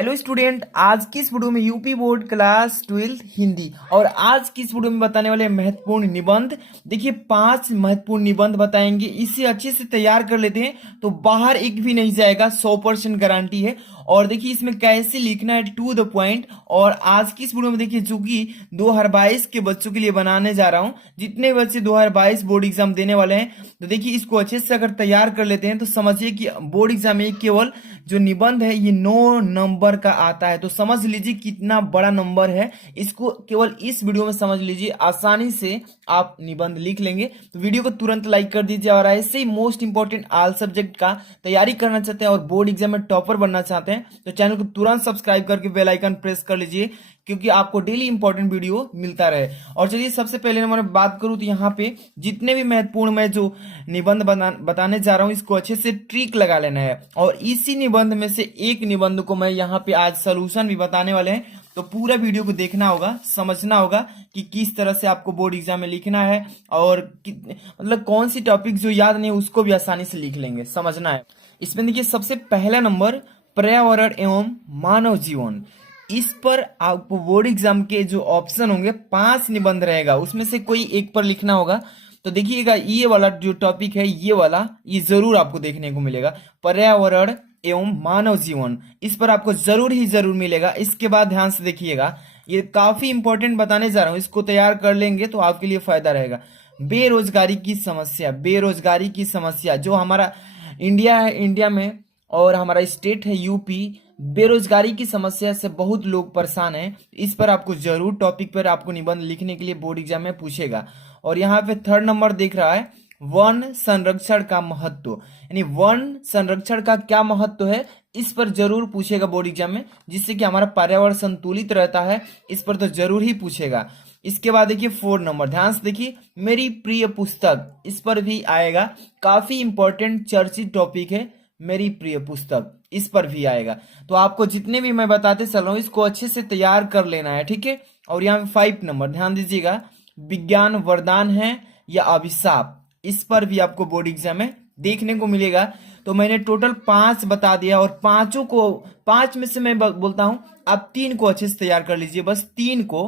Hello student, आज की इस वीडियो में यूपी बोर्ड क्लास 12 हिंदी और आज की इस वीडियो में बताने वाले महत्वपूर्ण निबंध। देखिए 5 महत्वपूर्ण निबंध बताएंगे, इसे अच्छे से तैयार कर लेते हैं तो बाहर एक भी नहीं जाएगा, 100% गारंटी है। और देखिए इसमें कैसे लिखना है टू द पॉइंट। और आज की इस वीडियो में देखिए जो कि 2022 के बच्चों के लिए बनाने जा रहा हूं, जितने बच्चे 2022 बोर्ड एग्जाम देने वाले हैं तो देखिए इसको अच्छे से अगर तैयार कर लेते हैं तो समझिए कि बोर्ड एग्जाम में केवल जो निबंध है ये 9 नंबर का आता है। तो समझ लीजिए कितना बड़ा नंबर है, इसको केवल इस वीडियो में समझ लीजिए, आसानी से आप निबंध लिख लेंगे। तो वीडियो को तुरंत लाइक कर दीजिए और ऐसे ही मोस्ट इंपॉर्टेंट ऑल सब्जेक्ट का तैयारी करना चाहते हैं और बोर्ड एग्जाम में टॉपर बनना चाहते हैं तो चैनल को तुरंत सब्सक्राइब करके बेल आइकन प्रेस कर लीजिए, क्योंकि आपको डेली इंपॉर्टेंट वीडियो मिलता रहे। और चलिए सबसे पहले नंबर में बात करूं तो यहाँ पे जितने भी महत्वपूर्ण मैं जो निबंध बताने जा रहा हूं इसको अच्छे से ट्रिक लगा लेना है। और इसी निबंध में से एक निबंध को मैं यहाँ पे आज सोल्यूशन भी बताने वाले हैं, तो पूरा वीडियो को देखना होगा, समझना होगा कि किस तरह से आपको बोर्ड एग्जाम में लिखना है और मतलब कौन सी टॉपिक जो याद नहीं उसको भी आसानी से लिख लेंगे, समझना है। इसमें देखिए सबसे पहला नंबर पर्यावरण एवं मानव जीवन। इस पर आपको बोर्ड एग्जाम के जो ऑप्शन होंगे 5 निबंध रहेगा, उसमें से कोई एक पर लिखना होगा। तो देखिएगा ये वाला जो टॉपिक है ये वाला ये जरूर आपको देखने को मिलेगा, पर्यावरण एवं मानव जीवन, इस पर आपको जरूर ही जरूर मिलेगा। इसके बाद ध्यान से देखिएगा, ये काफी इंपॉर्टेंट बताने जा रहा हूँ, इसको तैयार कर लेंगे तो आपके लिए फायदा रहेगा। बेरोजगारी की समस्या, बेरोजगारी की समस्या जो हमारा इंडिया है, इंडिया में और हमारा स्टेट है यूपी, बेरोजगारी की समस्या से बहुत लोग परेशान हैं। इस पर आपको जरूर टॉपिक पर आपको निबंध लिखने के लिए बोर्ड एग्जाम में पूछेगा। और यहाँ पे थर्ड नंबर दिख रहा है वन संरक्षण का महत्व, यानी वन संरक्षण का क्या महत्व है इस पर जरूर पूछेगा बोर्ड एग्जाम में, जिससे कि हमारा पर्यावरण संतुलित रहता है, इस पर तो जरूर ही पूछेगा। इसके बाद देखिए 4 नंबर, ध्यान से देखिए मेरी प्रिय पुस्तक, इस पर भी आएगा, काफी इंपॉर्टेंट चर्चित टॉपिक है मेरी प्रिय पुस्तक, इस पर भी आएगा। तो आपको जितने भी मैं बताते चल रहा हूँ इसको अच्छे से तैयार कर लेना है, ठीक है। और यहाँ पे 5 नंबर ध्यान दीजिएगा, विज्ञान वरदान है या अभिशाप, इस पर भी आपको बोर्ड एग्जाम में देखने को मिलेगा। तो मैंने टोटल 5 बता दिया और पांचों को, 5 में से मैं बोलता हूं आप 3 को अच्छे से तैयार कर लीजिए, बस 3 को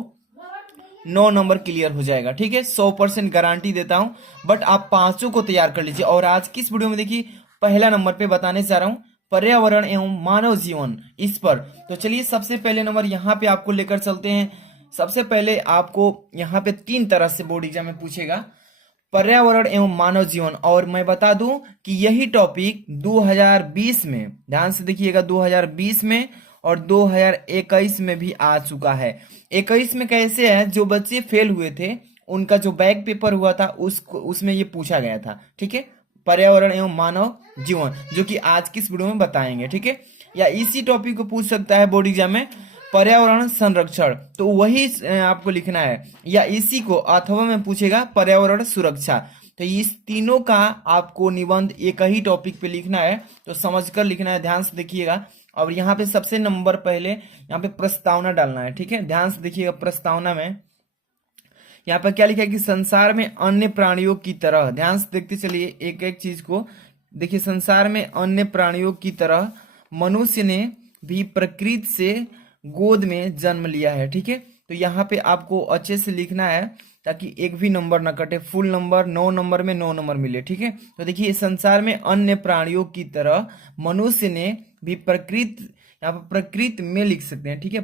9 नंबर क्लियर हो जाएगा, ठीक है। 100% गारंटी देता हूं, बट आप पांचों को तैयार कर लीजिए। और आज की इस वीडियो में देखिए पहला नंबर पे बताने जा रहा हूं पर्यावरण एवं मानव जीवन, इस पर। तो चलिए सबसे पहले नंबर यहाँ पे आपको लेकर चलते हैं। सबसे पहले आपको यहाँ पे 3 तरह से बोर्ड एग्जाम में पूछेगा पर्यावरण एवं मानव जीवन। और मैं बता दूं कि यही टॉपिक 2020 में, ध्यान से देखिएगा, 2020 में और 2021 में भी आ चुका है। 21 में कैसे है, जो बच्चे फेल हुए थे उनका जो बैक पेपर हुआ था उसमें ये पूछा गया था, ठीक है, पर्यावरण एवं मानव जीवन, जो कि आज की इस वीडियो में बताएंगे, ठीक है। या इसी टॉपिक को पूछ सकता है बोर्ड एग्जाम में पर्यावरण संरक्षण, तो वही आपको लिखना है, या इसी को अथवा में पूछेगा पर्यावरण सुरक्षा। तो इस तीनों का आपको निबंध एक ही टॉपिक पे लिखना है, तो समझकर लिखना है, ध्यान से देखिएगा। और यहाँ पे सबसे नंबर पहले यहाँ पे प्रस्तावना डालना है, ठीक है। ध्यान से देखिएगा, प्रस्तावना में यहाँ पर क्या लिखा है कि संसार में अन्य प्राणियों की तरह, ध्यान से देखते चलिए एक एक चीज को, देखिए संसार में अन्य प्राणियों की तरह मनुष्य ने भी प्रकृति से गोद में जन्म लिया है, ठीक है। तो यहाँ पे आपको अच्छे से लिखना है ताकि एक भी नंबर ना कटे, फुल नंबर 9 नंबर में 9 नंबर मिले, ठीक है। तो देखिए संसार में अन्य प्राणियों की तरह मनुष्य ने भी प्रकृति, यहाँ पर प्रकृति में लिख सकते हैं, ठीक है,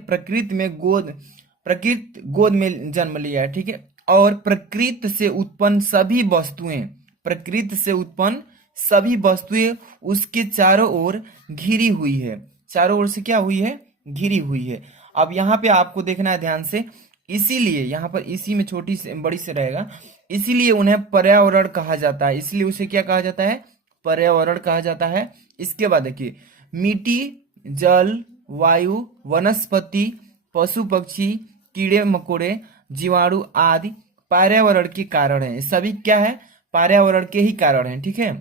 प्रकृति गोद में जन्म लिया है, ठीक है। और प्रकृति से उत्पन्न सभी वस्तुएं, प्रकृति से उत्पन्न सभी वस्तुएं उसके चारों ओर घिरी हुई है, चारों ओर से क्या हुई है, घिरी हुई है। अब यहाँ पे आपको देखना है ध्यान से, इसीलिए यहाँ पर इसी में छोटी से बड़ी से रहेगा, इसीलिए उन्हें पर्यावरण कहा जाता है, इसलिए उसे क्या कहा जाता है, पर्यावरण कहा जाता है। इसके बाद देखिए मिट्टी, जल, वायु, वनस्पति, पशु पक्षी, कीड़े मकोड़े, जीवाणु आदि पर्यावरण के कारण है, सभी क्या है, पर्यावरण के ही कारण है, ठीक है।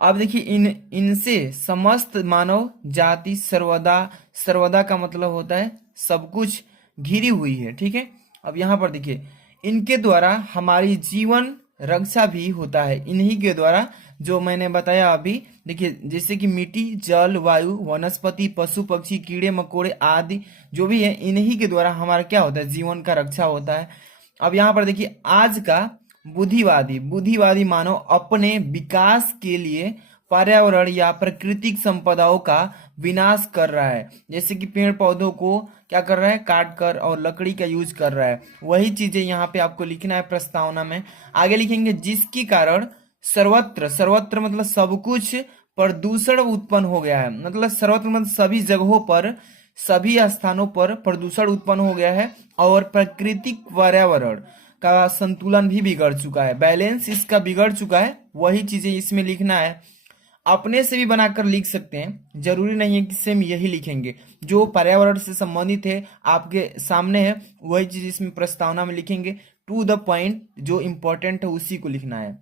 अब देखिए इनसे समस्त मानव जाति सर्वदा, सर्वदा का मतलब होता है सब कुछ, घिरी हुई है, ठीक है। अब यहाँ पर देखिए इनके द्वारा हमारी जीवन रक्षा भी होता है, इन्हीं के द्वारा जो मैंने बताया अभी। देखिए जैसे कि मिट्टी, जल, वायु, वनस्पति, पशु पक्षी, कीड़े मकोड़े आदि जो भी है, इन्हीं के द्वारा हमारा क्या होता है, जीवन का रक्षा होता है। अब यहाँ पर देखिए, आज का बुद्धिवादी बुद्धिवादी मानव अपने विकास के लिए पर्यावरण या प्राकृतिक संपदाओं का विनाश कर रहा है। जैसे कि पेड़ पौधों को क्या कर रहा है, काट कर और लकड़ी का यूज कर रहा है। वही चीजें यहाँ पे आपको लिखना है प्रस्तावना में। आगे लिखेंगे, जिसके कारण सर्वत्र, सर्वत्र मतलब सब कुछ, प्रदूषण उत्पन्न हो गया है। मतलब सर्वत्र मतलब सभी जगहों पर, सभी स्थानों पर प्रदूषण उत्पन्न हो गया है और प्राकृतिक पर्यावरण का संतुलन भी बिगड़ चुका है, बैलेंस इसका बिगड़ चुका है। वही चीजें इसमें लिखना है। अपने से भी बनाकर लिख सकते हैं, जरूरी नहीं है कि सेम यही लिखेंगे। जो पर्यावरण से संबंधित है आपके सामने है, वही चीज इसमें प्रस्तावना में लिखेंगे। टू द पॉइंट, जो इंपॉर्टेंट है उसी को लिखना है।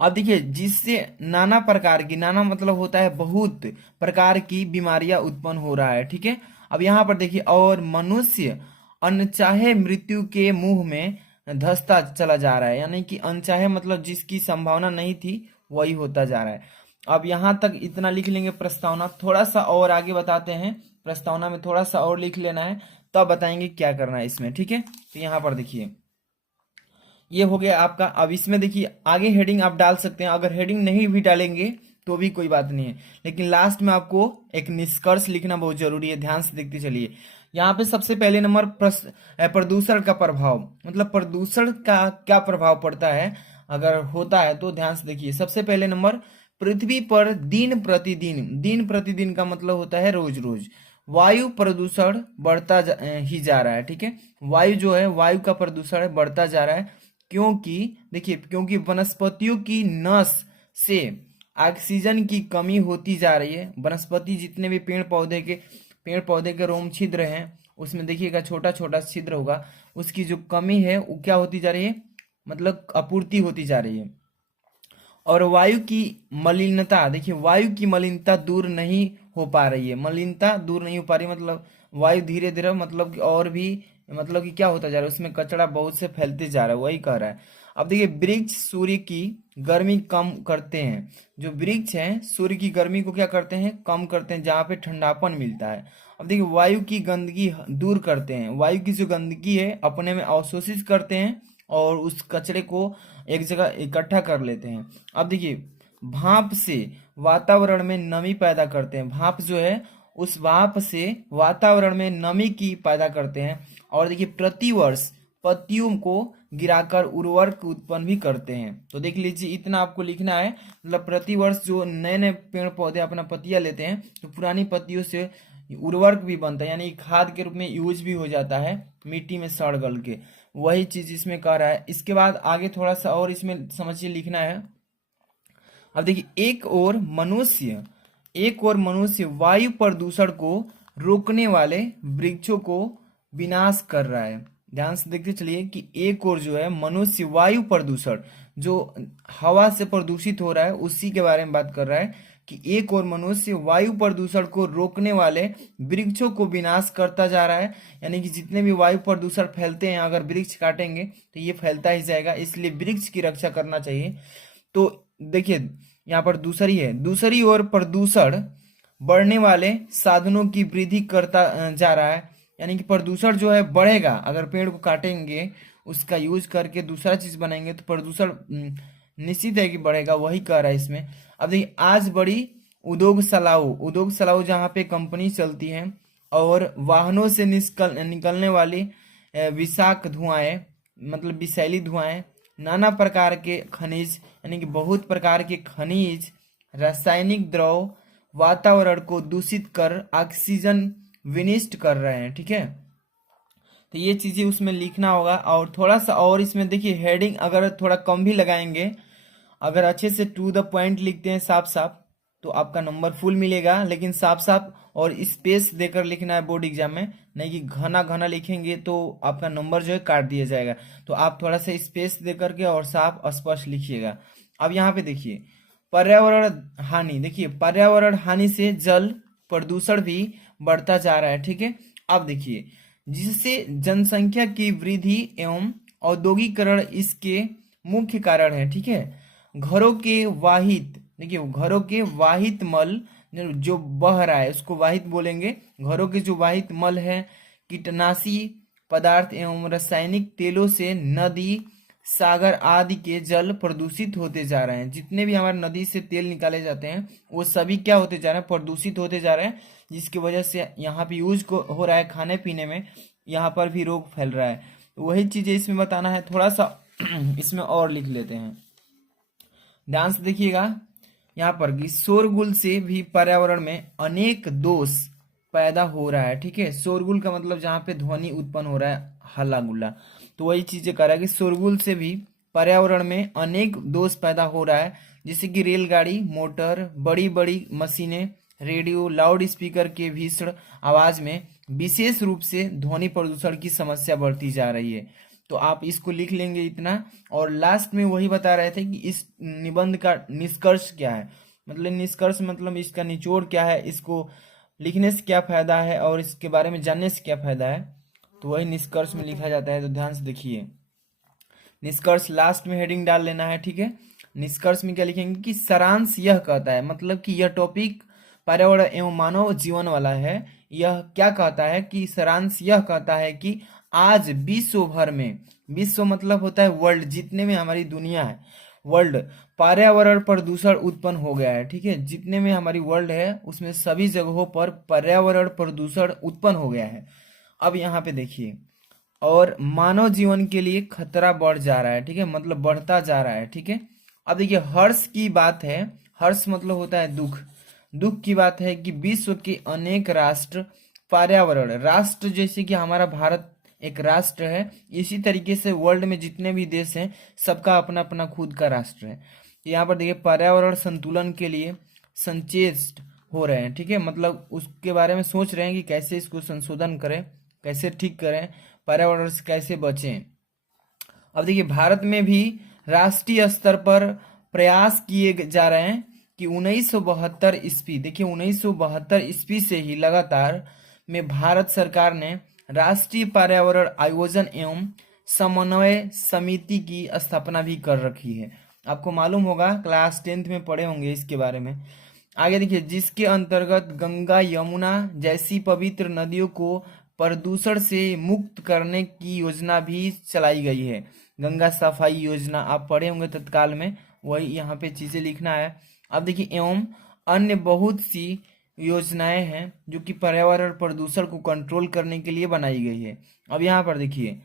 अब देखिए, जिससे नाना प्रकार की, नाना मतलब होता है बहुत प्रकार की बीमारियां उत्पन्न हो रहा है, ठीक है। अब यहाँ पर देखिए, और मनुष्य अनचाहे मृत्यु के मुंह में धंसता चला जा रहा है। यानी कि अनचाहे मतलब जिसकी संभावना नहीं थी वही होता जा रहा है। अब यहाँ तक इतना लिख लेंगे प्रस्तावना। थोड़ा सा और आगे बताते हैं, प्रस्तावना में थोड़ा सा और लिख लेना है, तब बताएंगे क्या करना है इसमें, ठीक है। तो यहाँ पर देखिए, ये हो गया आपका। अब इसमें देखिए, आगे हेडिंग आप डाल सकते हैं। अगर हेडिंग नहीं भी डालेंगे तो भी कोई बात नहीं है, लेकिन लास्ट में आपको एक निष्कर्ष लिखना बहुत जरूरी है। ध्यान से देखते चलिए। यहाँ पे सबसे पहले नंबर प्रदूषण का प्रभाव, मतलब प्रदूषण का क्या प्रभाव पड़ता है अगर होता है तो। ध्यान से देखिए, सबसे पहले नंबर, पृथ्वी पर दिन प्रतिदिन, दिन प्रतिदिन का मतलब होता है रोज रोज, वायु प्रदूषण बढ़ता ही जा रहा है, ठीक है। वायु जो है, वायु का प्रदूषण बढ़ता जा रहा है। क्योंकि देखिए, क्योंकि वनस्पतियों की नस से ऑक्सीजन की कमी होती जा रही है। वनस्पति जितने भी पेड़ पौधे के रोम छिद्र हैं, उसमें देखिएगा छोटा छोटा छिद्र होगा, उसकी जो कमी है वो क्या होती जा रही है, मतलब आपूर्ति होती जा रही है। और वायु की मलिनता, देखिए वायु की मलिनता दूर नहीं हो पा रही है। मलिनता दूर नहीं हो पा रही मतलब वायु धीरे धीरे मतलब कि और भी मतलब कि क्या होता जा रहा है, उसमें कचरा बहुत से फैलते जा रहा है, वही कह रहा है। अब देखिए, वृक्ष सूर्य की गर्मी कम करते हैं। जो वृक्ष हैं सूर्य की गर्मी को क्या करते हैं, कम करते हैं, जहाँ पे ठंडापन मिलता है। अब देखिए, वायु की गंदगी दूर करते हैं। वायु की जो गंदगी है अपने में अवशोषित करते हैं और उस कचरे को एक जगह इकट्ठा कर लेते हैं। अब देखिए, भाप से वातावरण में नमी पैदा करते हैं। भाप जो है, उस भाप से वातावरण में नमी की पैदा करते हैं। और देखिए, प्रतिवर्ष पत्तियों को गिराकर उर्वरक उत्पन्न भी करते हैं। तो देख लीजिए, इतना आपको लिखना है। मतलब प्रतिवर्ष जो नए नए पेड़ पौधे अपना पत्तियां लेते हैं, तो पुरानी पत्तियों से उर्वरक भी बनता है, यानी खाद के रूप में यूज भी हो जाता है मिट्टी में सड़ गल के। वही चीज इसमें कह रहा है। इसके बाद आगे थोड़ा सा और इसमें समझिए लिखना है। अब देखिए, एक और मनुष्य वायु प्रदूषण को रोकने वाले वृक्षों को विनाश कर रहा है। ध्यान से देखते चलिए कि एक और जो है मनुष्य वायु प्रदूषण, जो हवा से प्रदूषित हो रहा है उसी के बारे में बात कर रहा है कि एक और मनुष्य वायु प्रदूषण को रोकने वाले वृक्षों को विनाश करता जा रहा है। यानी कि जितने भी वायु प्रदूषण फैलते हैं, अगर वृक्ष काटेंगे तो ये फैलता ही जाएगा, इसलिए वृक्ष की रक्षा करना चाहिए। तो देखिए, यहाँ पर दूसरी ओर प्रदूषण बढ़ने वाले साधनों की वृद्धि करता जा रहा है। यानी कि प्रदूषण जो है बढ़ेगा, अगर पेड़ को काटेंगे, उसका यूज करके दूसरा चीज बनाएंगे तो प्रदूषण निश्चित है कि बढ़ेगा, वही कह रहा है इसमें। अब देखिए, आज बड़ी उद्योग सलाऊ जहाँ पे कंपनी चलती है और वाहनों से निकलने वाली विषाक्त धुआंएं, मतलब विषैली धुआंएं, नाना प्रकार के खनिज, यानी कि बहुत प्रकार के खनिज, रासायनिक द्रव वातावरण को दूषित कर ऑक्सीजन विनिष्ट कर रहे हैं, ठीक है। तो ये चीजें उसमें लिखना होगा। और थोड़ा सा और इसमें देखिए, हेडिंग अगर थोड़ा कम भी लगाएंगे, अगर अच्छे से टू द पॉइंट लिखते हैं साफ साफ, तो आपका नंबर फुल मिलेगा। लेकिन साफ साफ और स्पेस देकर लिखना है बोर्ड एग्जाम में, नहीं कि घना घना लिखेंगे तो आपका नंबर जो है काट दिया जाएगा। तो आप थोड़ा सा स्पेस दे करके और साफ स्पष्ट लिखिएगा। अब यहाँ पे देखिए, पर्यावरण हानि, देखिए पर्यावरण हानि से जल प्रदूषण भी बढ़ता जा रहा है, ठीक है। अब देखिए, जिससे जनसंख्या की वृद्धि एवं औद्योगिकरण इसके मुख्य कारण है, ठीक है। घरों के वाहित, देखिए घरों के वाहित मल जो बह रहा है उसको वाहित बोलेंगे। घरों के जो वाहित मल है कीटनाशी पदार्थ एवं रासायनिक तेलों से नदी सागर आदि के जल प्रदूषित होते जा रहे हैं। जितने भी हमारे नदी से तेल निकाले जाते हैं वो सभी क्या होते जा रहे हैं, प्रदूषित होते जा रहे हैं, जिसकी वजह से यहाँ पे यूज हो रहा है खाने पीने में, यहाँ पर भी रोग फैल रहा है। तो वही चीजें इसमें बताना है, थोड़ा सा इसमें और लिख लेते हैं, ध्यान से देखिएगा। यहाँ पर कि शोरगुल से भी पर्यावरण में अनेक दोष पैदा हो रहा है। ठीक है, शोरगुल का मतलब जहाँ पे ध्वनि उत्पन्न हो रहा है, हल्ला गुल्ला, तो वही चीजें कर रहा है कि शोरगुल से भी पर्यावरण में अनेक दोष पैदा हो रहा है, जैसे कि रेलगाड़ी, मोटर, बड़ी बड़ी मशीनें, रेडियो, लाउड स्पीकर के भीषण आवाज में विशेष रूप से ध्वनि प्रदूषण की समस्या बढ़ती जा रही है। तो आप इसको लिख लेंगे इतना। और लास्ट में वही बता रहे थे कि इस निबंध का निष्कर्ष क्या है, मतलब निष्कर्ष मतलब इसका निचोड़ क्या है, इसको लिखने से क्या फायदा है और इसके बारे में जानने से क्या फायदा है, तो वही निष्कर्ष में लिखा जाता है। तो ध्यान से देखिए, निष्कर्ष लास्ट में हेडिंग डाल लेना है। ठीक है, निष्कर्ष में क्या लिखेंगे कि सारांश यह कहता है, मतलब कि यह टॉपिक पर्यावरण एवं मानव जीवन वाला है। यह क्या कहता है कि सारांश यह कहता है कि आज विश्व भर में, विश्व मतलब होता है वर्ल्ड, जितने में हमारी दुनिया है वर्ल्ड, पर्यावरण प्रदूषण उत्पन्न हो गया है। ठीक है, जितने में हमारी वर्ल्ड है उसमें सभी जगहों पर पर्यावरण प्रदूषण उत्पन्न हो गया है। अब यहाँ पे देखिए, और मानव जीवन के लिए खतरा बढ़ जा रहा है। ठीक है, मतलब बढ़ता जा रहा है। ठीक है, अब देखिए हर्ष की बात है, हर्ष मतलब होता है दुख, दुख की बात है कि विश्व के अनेक राष्ट्र पर्यावरण, राष्ट्र जैसे कि हमारा भारत एक राष्ट्र है, इसी तरीके से वर्ल्ड में जितने भी देश हैं सबका अपना अपना खुद का राष्ट्र है। यहाँ पर देखिए पर्यावरण संतुलन के लिए संचेष्ट हो रहे हैं। ठीक है, मतलब उसके बारे में सोच रहे हैं कि कैसे इसको संशोधन करें, कैसे ठीक करें, पर्यावरण से कैसे बचें। अब देखिए भारत में भी राष्ट्रीय स्तर पर प्रयास किए जा रहे हैं कि 1972 ईस्वी, देखिए 1972 ईस्वी से ही लगातार में भारत सरकार ने राष्ट्रीय पर्यावरण आयोजन एवं समन्वय समिति की स्थापना भी कर रखी है। आपको मालूम होगा, क्लास 10th में पढ़े होंगे इसके बारे में। आगे देखिए, जिसके अंतर्गत गंगा यमुना जैसी पवित्र नदियों को प्रदूषण से मुक्त करने की योजना भी चलाई गई है। गंगा सफाई योजना आप पढ़े होंगे तत्काल में, वही यहाँ पे चीजें लिखना है। अब देखिए एवं अन्य बहुत सी योजनाएं हैं जो कि पर्यावरण प्रदूषण को कंट्रोल करने के लिए बनाई गई है। अब यहाँ पर देखिए,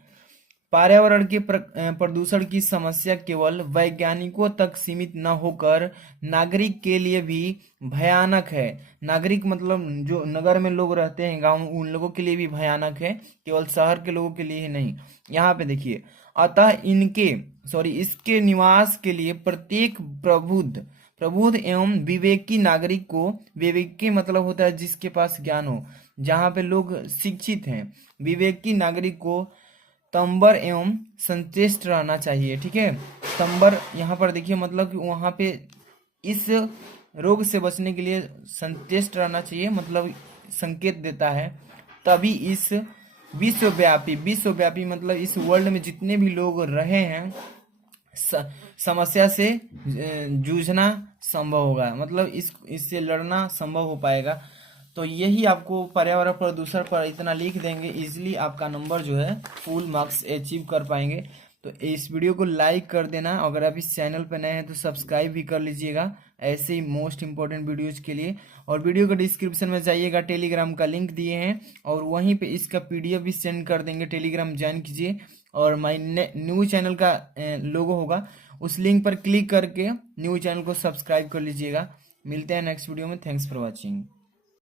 पर्यावरण के प्रदूषण की समस्या केवल वैज्ञानिकों तक सीमित न होकर नागरिक के लिए भी भयानक है। नागरिक मतलब जो नगर में लोग रहते हैं, गांव में, उन लोगों के लिए भी भयानक है, केवल शहर के लोगों के लिए ही नहीं। यहाँ पे देखिए, अतः इसके निवास के लिए प्रत्येक प्रबुद्ध एवं विवेकी नागरिक को, विवेकी मतलब होता है जिसके पास ज्ञान हो, जहाँ पे लोग शिक्षित हैं, विवेकी नागरिक को तंबर एवं संचेष्ट रहना चाहिए। ठीक है, तंबर यहाँ पर देखिए मतलब कि वहाँ पे इस रोग से बचने के लिए संचेष्ट रहना चाहिए, मतलब संकेत देता है। तभी इस विश्वव्यापी मतलब इस वर्ल्ड में जितने भी लोग रहे हैं समस्या से जूझना संभव होगा, मतलब इससे लड़ना संभव हो पाएगा। तो यही आपको पर्यावरण प्रदूषण पर इतना लिख देंगे, इजीली आपका नंबर जो है फुल मार्क्स अचीव कर पाएंगे। तो इस वीडियो को लाइक कर देना, अगर आप इस चैनल पर नए हैं तो सब्सक्राइब भी कर लीजिएगा ऐसे ही मोस्ट इंपॉर्टेंट वीडियोज के लिए। और वीडियो के डिस्क्रिप्शन में जाइएगा, टेलीग्राम का लिंक दिए हैं और वहीं पे इसका PDF भी सेंड कर देंगे, टेलीग्राम ज्वाइन कीजिए। और माई न्यू चैनल का लोगो होगा, उस लिंक पर क्लिक करके न्यू चैनल को सब्सक्राइब कर लीजिएगा। मिलते हैं नेक्स्ट वीडियो में, थैंक्स फॉर वॉचिंग।